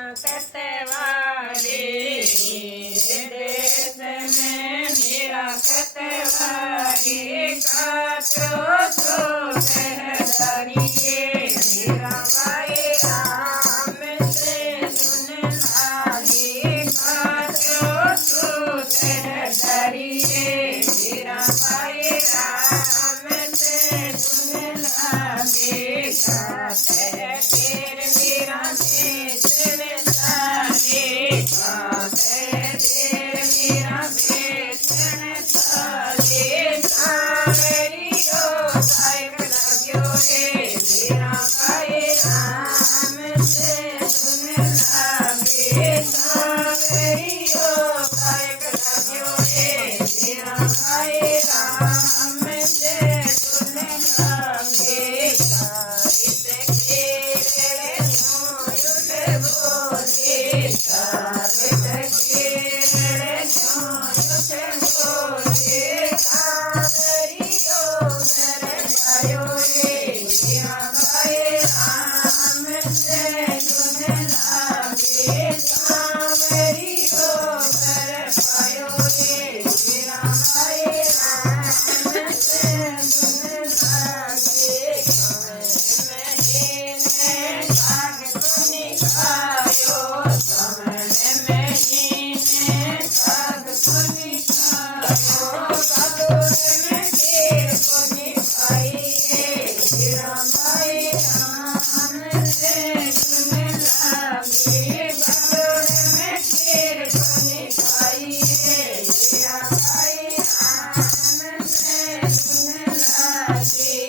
कतवारी देश में मेरा कतवारी काटो तो सहदरिए मेरा भाई राम से सुन लागे काटो तो सहदरिए मेरा भाई राम से सुन लागे काटे तेर मेरा देश में सागे काटे तेर मेरा देश में सागे सारी ओ साइक लग्यो रे मेरा भाई राम से सुन लागे सारी ओ साइक लग्यो रे मेरा भाई राम से सुन लागे सारी ते केरे युद्ध बोले सारी ते केरे युद्ध बोले सारी ओ मेरे भाइयों रे मेरा भाई राम से सुन लागे सारी ओ मेरे भाइयों रे मेरा भाई राम से सुन लागे काग सुनी खायो समझ में ही काग सुनी खायो कागोर में खीर सुनी खाइए मेरा भाई राम से सुन लागे कागोर में खीर सुनी खाइए मेरा भाई राम से सुन लागे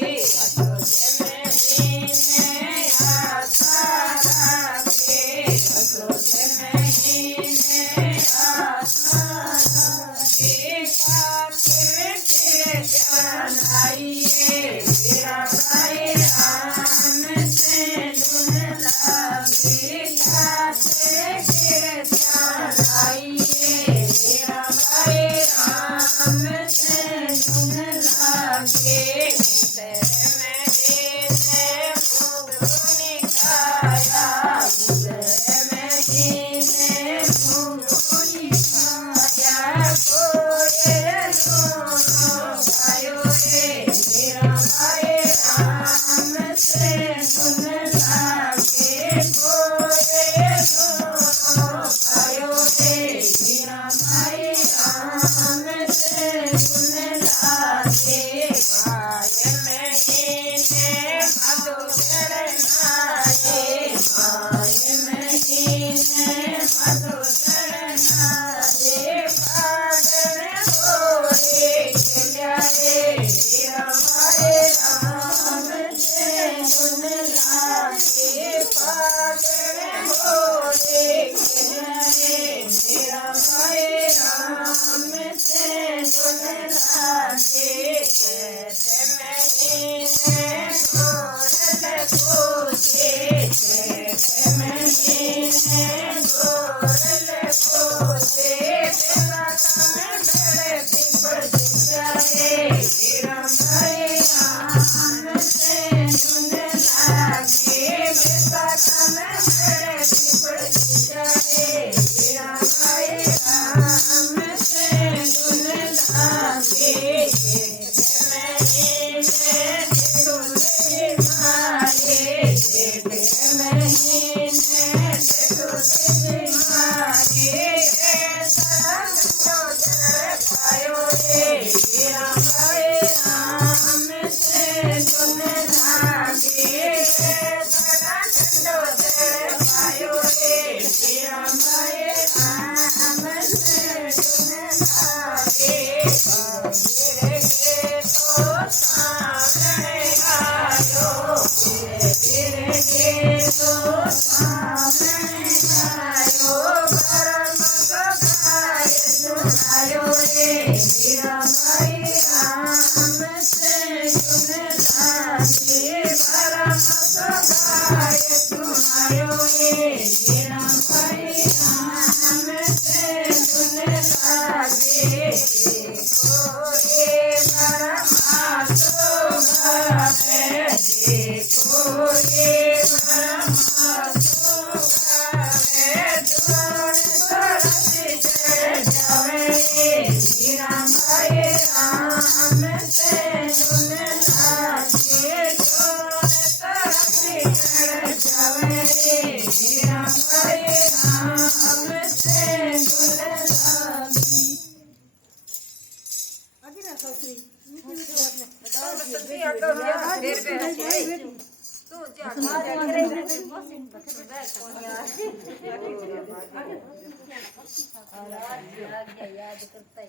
યાદ કરતા